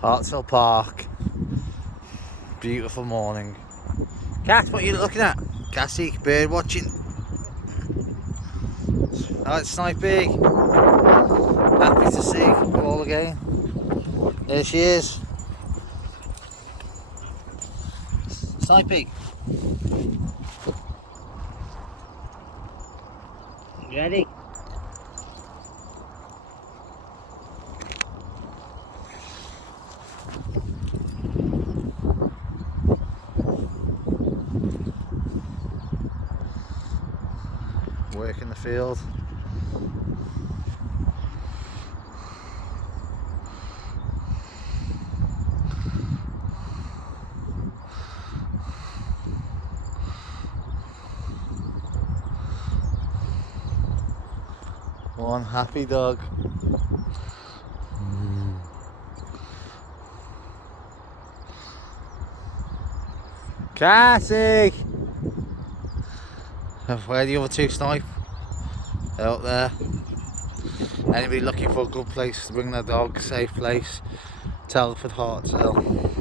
Hartshill Park. Beautiful morning. Cat, what are you looking at? Cassie, bird watching. Oh, it's Snipey. Happy to see you all again. There she is. Snipey. Ready? Work in the field. One happy dog. Cassie! Where are the other two, Snipe? They're up there. Anybody looking for a good place to bring their dog, safe place, Telford Hartshill.